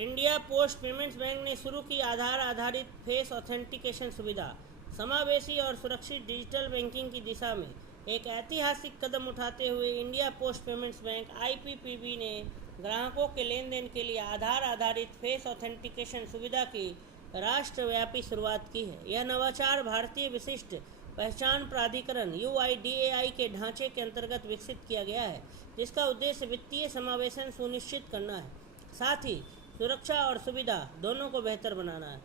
India post payments bank ने शुरू की आधार आधारित फेस ऑथेंटिकेशन सुविधा। समावेशी और सुरक्षित डिजिटल बैंकिंग की दिशा में एक ऐतिहासिक कदम उठाते हुए India post payments bank IPPB ने ग्राहकों के लेन देन के लिए आधार आधारित फेस ऑथेंटिकेशन सुविधा की राष्ट्रव्यापी शुरुआत की है। यह नवाचार भारतीय विशिष्ट पहचान प्राधिकरण यूआईडीएआई के ढांचे के अंतर्गत विकसित किया गया है, जिसका उद्देश्य वित्तीय समावेशन सुनिश्चित करना है, साथ ही सुरक्षा और सुविधा दोनों को बेहतर बनाना है।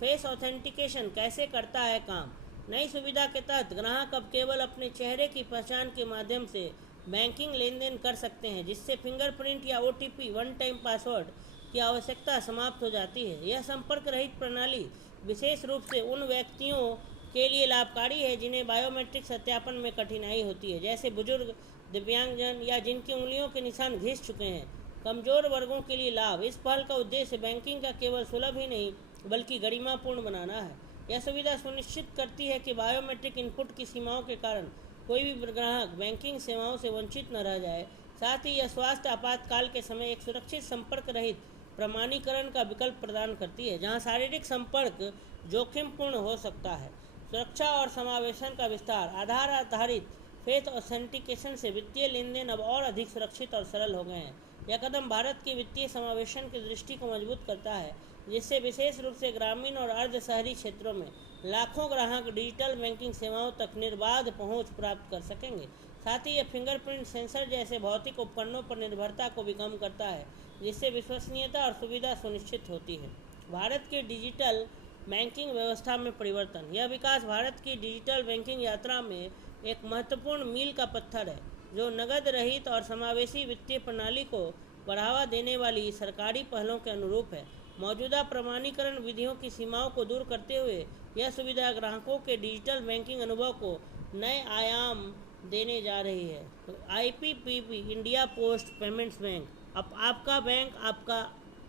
फेस ऑथेंटिकेशन कैसे करता है काम? नई सुविधा के तहत ग्राहक अब केवल अपने चेहरे की पहचान के माध्यम से बैंकिंग लेन देन कर सकते हैं, जिससे फिंगरप्रिंट या ओटीपी वन टाइम पासवर्ड की आवश्यकता समाप्त हो जाती है। यह संपर्क रहित प्रणाली विशेष रूप से उन व्यक्तियों के लिए लाभकारी है जिन्हें बायोमेट्रिक सत्यापन में कठिनाई होती है, जैसे बुजुर्ग, दिव्यांगजन या जिनकी उंगलियों के निशान घिस चुके हैं। कमजोर वर्गों के लिए लाभ। इस पहल का उद्देश्य बैंकिंग का केवल सुलभ ही नहीं बल्कि गरिमापूर्ण बनाना है। यह सुविधा सुनिश्चित करती है कि बायोमेट्रिक इनपुट की सीमाओं के कारण कोई भी ग्राहक बैंकिंग सेवाओं से वंचित न रह जाए। साथ ही यह स्वास्थ्य आपातकाल के समय एक सुरक्षित संपर्क रहित प्रमाणीकरण का विकल्प प्रदान करती है, जहां शारीरिक संपर्क जोखिमपूर्ण हो सकता है। सुरक्षा और समावेशन का विस्तार। आधार आधारित फेस ऑथेंटिकेशन से वित्तीय लेन देन अब और अधिक सुरक्षित और सरल हो गए हैं। यह कदम भारत की वित्तीय समावेशन की दृष्टि को मजबूत करता है, जिससे विशेष रूप से ग्रामीण और अर्ध शहरी क्षेत्रों में लाखों ग्राहक डिजिटल बैंकिंग सेवाओं तक निर्बाध पहुंच प्राप्त कर सकेंगे। साथ ही यह फिंगरप्रिंट सेंसर जैसे भौतिक उपकरणों पर निर्भरता को भी कम करता है, जिससे विश्वसनीयता और सुविधा सुनिश्चित होती है। भारत की डिजिटल बैंकिंग व्यवस्था में परिवर्तन। यह विकास भारत की डिजिटल बैंकिंग यात्रा में एक महत्वपूर्ण मील का पत्थर है, जो नकद रहित और समावेशी वित्तीय प्रणाली को बढ़ावा देने वाली सरकारी पहलों के अनुरूप है। मौजूदा प्रमाणीकरण विधियों की सीमाओं को दूर करते हुए यह सुविधा ग्राहकों के डिजिटल बैंकिंग अनुभव को नए आयाम देने जा रही है। तो IPPB India post payments bank, अब आपका बैंक आपका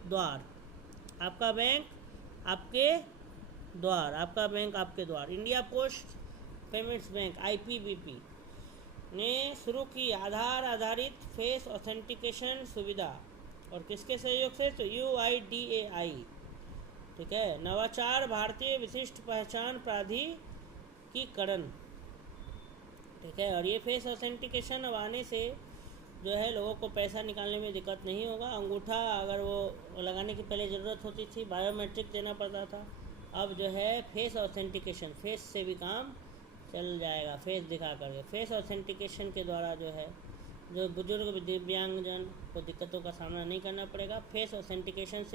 द्वार, आपका बैंक आपके द्वार, आपका बैंक आपके द्वार। इंडिया पोस्ट पेमेंट्स बैंक आईपीबीपी ने शुरू की आधार आधारित फेस ऑथेंटिकेशन सुविधा, और किसके सहयोग से? तो यूआईडीएआई। ठीक है, नवाचार भारतीय विशिष्ट पहचान प्राधिकरण। ठीक है, और ये फेस ऑथेंटिकेशन अब आने से जो है लोगों को पैसा निकालने में दिक्कत नहीं होगा। अंगूठा अगर वो लगाने की पहले ज़रूरत होती थी, बायोमेट्रिक देना पड़ता था, अब जो है फेस ऑथेंटिकेशन, फेस से भी काम चल जाएगा। फेस दिखा करके फेस ऑथेंटिकेशन के द्वारा जो है जो बुजुर्ग दिव्यांगजन को दिक्कतों का सामना नहीं करना पड़ेगा। फेस ऑथेंटिकेशन से